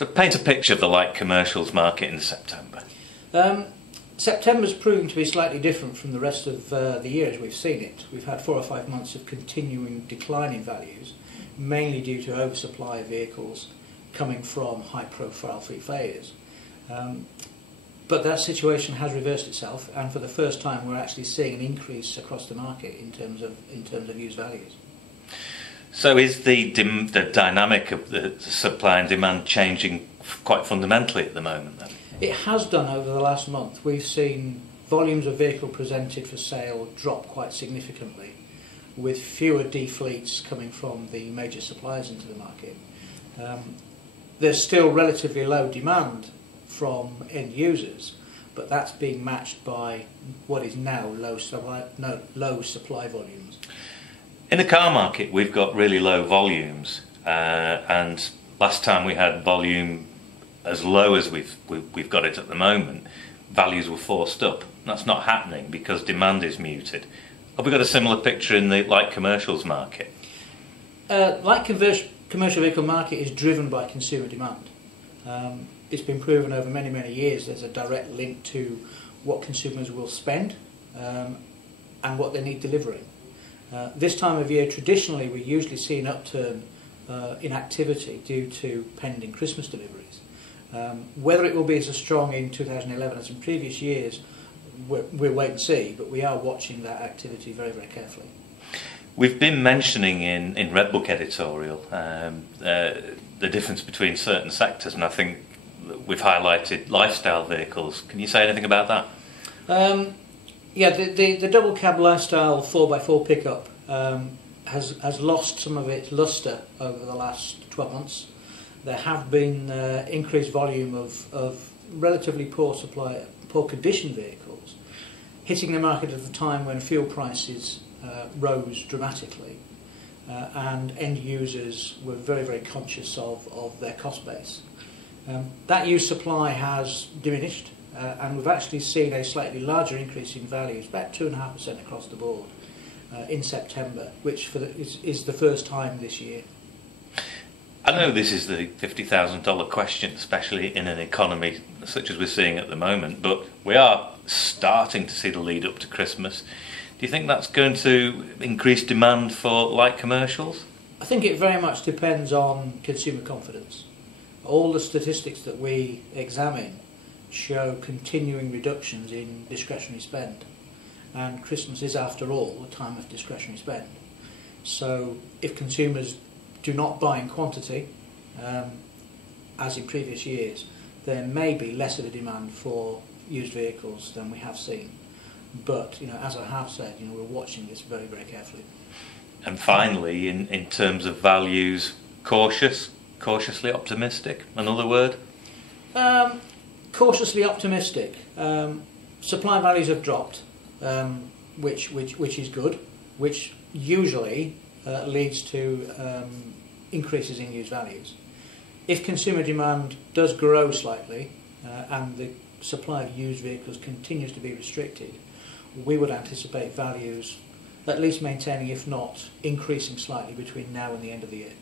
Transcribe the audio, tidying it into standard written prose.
So paint a picture of the light commercials market in September. September's proving to be slightly different from the rest of the year as we've seen it. We've had 4 or 5 months of continuing decline in values, mainly due to oversupply of vehicles coming from high-profile fleet failures. But that situation has reversed itself, and for the first time we're actually seeing an increase across the market in terms of used values. So is the dynamic of the supply and demand changing quite fundamentally at the moment then? It has done over the last month. We've seen volumes of vehicle presented for sale drop quite significantly, with fewer defleets coming from the major suppliers into the market. There's still relatively low demand from end users, but that's being matched by what is now low supply volumes. In the car market we've got really low volumes, and last time we had volume as low as we've got it at the moment, values were forced up. That's not happening because demand is muted. Have we got a similar picture in the light commercials market? Light commercial vehicle market is driven by consumer demand. It's been proven over many, many years there's a direct link to what consumers will spend and what they need delivering. This time of year, traditionally, we usually see an upturn in activity due to pending Christmas deliveries. Whether it will be as strong in 2011 as in previous years, we'll wait and see, but we are watching that activity very, very carefully. We've been mentioning in Red Book editorial the difference between certain sectors, and I think we've highlighted lifestyle vehicles. Can you say anything about that? Yeah, the double cab lifestyle 4x4 pickup has lost some of its lustre over the last 12 months. There have been increased volume of relatively poor condition vehicles hitting the market at a time when fuel prices rose dramatically, and end users were very, very conscious of their cost base. That used supply has diminished, and we've actually seen a slightly larger increase in values, about 2.5% across the board in September, which is the first time this year. I know this is the $50,000 question, especially in an economy such as we're seeing at the moment, but we are starting to see the lead up to Christmas. Do you think that's going to increase demand for light commercials? I think it very much depends on consumer confidence. All the statistics that we examine show continuing reductions in discretionary spend, and Christmas is, after all, a time of discretionary spend. So if consumers do not buy in quantity, as in previous years, there may be less of a demand for used vehicles than we have seen. But as I have said, we're watching this very, very carefully. And finally, in terms of values, cautiously optimistic, another word? Cautiously optimistic. Supply values have dropped, which is good, which usually leads to increases in used values. If consumer demand does grow slightly and the supply of used vehicles continues to be restricted, we would anticipate values at least maintaining, if not increasing slightly, between now and the end of the year.